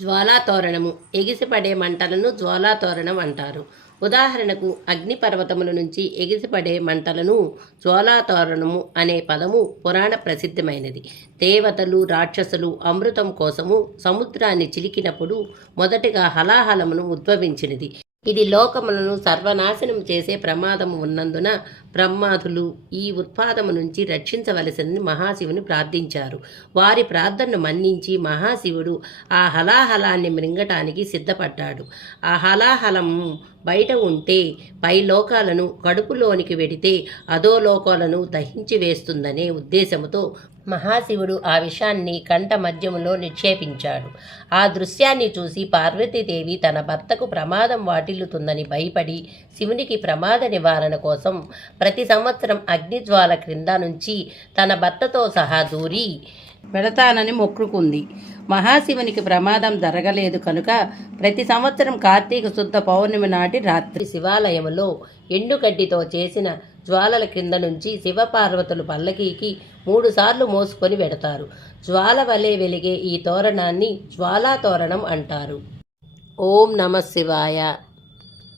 జ్వాలాతోరణము. ఎగిసిపడే మంటలను జ్వాలాతోరణం అంటారు. ఉదాహరణకు అగ్నిపర్వతముల నుంచి ఎగిసిపడే మంటలను జ్వాలాతోరణము అనే పదము పురాణ ప్రసిద్ధమైనది. దేవతలు రాక్షసులు అమృతం కోసము సముద్రాన్ని చిలికినప్పుడు మొదటిగా హలాహలమును ఉద్భవించినది. ఇది లోకములను సర్వనాశనం చేసే ప్రమాదము ఉన్నందున బ్రహ్మాదులు ఈ ఉత్పాదము నుంచి రక్షించవలసిందని మహాశివుని ప్రార్థించారు. వారి ప్రార్థనను మన్నించి మహాశివుడు ఆ హలాహలాన్ని మృంగటానికి సిద్ధపడ్డాడు. ఆ హలాహలము బయట ఉంటే పై లోకాలను కడుపులోనికి వెడితే అధోలోకాలను దహించి వేస్తుందనే ఉద్దేశముతో మహాశివుడు ఆ విషాన్ని కంఠ మధ్యములో నిక్షేపించాడు. ఆ దృశ్యాన్ని చూసి పార్వతీదేవి తన భర్తకు ప్రమాదం వాటిల్లుతుందని భయపడి శివునికి ప్రమాద నివారణ కోసం ప్రతి సంవత్సరం అగ్నిజ్వాల క్రింద నుంచి తన భర్తతో సహా దూరి పెడతానని మొక్కుకుంది. మహాశివునికి ప్రమాదం జరగలేదు కనుక ప్రతి సంవత్సరం కార్తీక శుద్ధ పౌర్ణమి నాటి రాత్రి శివాలయంలో ఎండుగడ్డితో చేసిన జ్వాలల క్రింద నుంచి శివపార్వతులు పల్లకీకి మూడుసార్లు మోసుకొని పెడతారు జ్వాల వలె వెలిగే ఈ తోరణాన్ని జ్వాలా తోరణం అంటారు. ఓం నమ శివాయ.